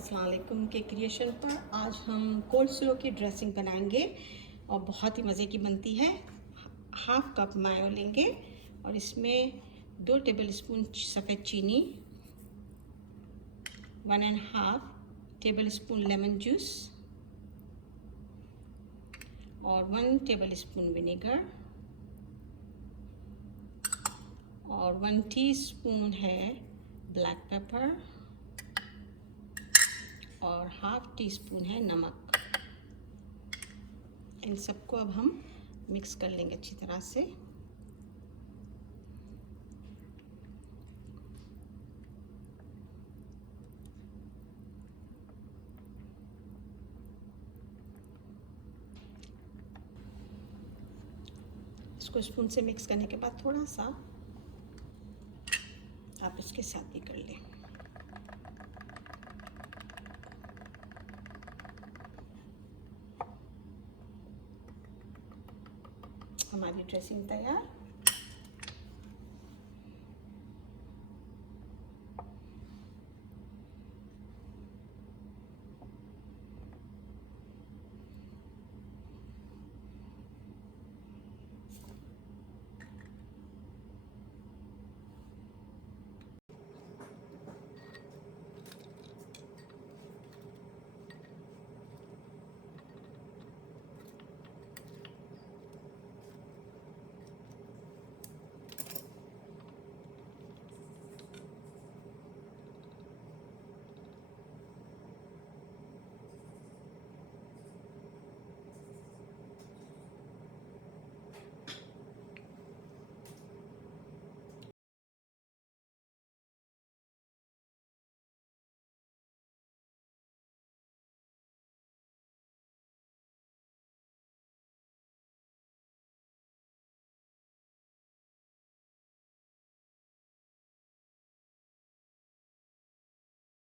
अस्सलाम वालेकुम के क्रिएशन पर आज हम कोल्ड स्लो की ड्रेसिंग बनाएंगे और बहुत ही मज़े की बनती है। हाफ कप मायो लेंगे और इसमें 2 टेबलस्पून सफ़ेद चीनी, 1.5 टेबलस्पून लेमन जूस और 1 टेबलस्पून विनेगर और 1 टीस्पून है ब्लैक पेपर और हाफ टी स्पून है नमक। इन सबको अब हम मिक्स कर लेंगे अच्छी तरह से। इसको स्पून से मिक्स करने के बाद थोड़ा सा आप इसके साथ भी कर लें। हमारी ड्रेसिंग तैयार।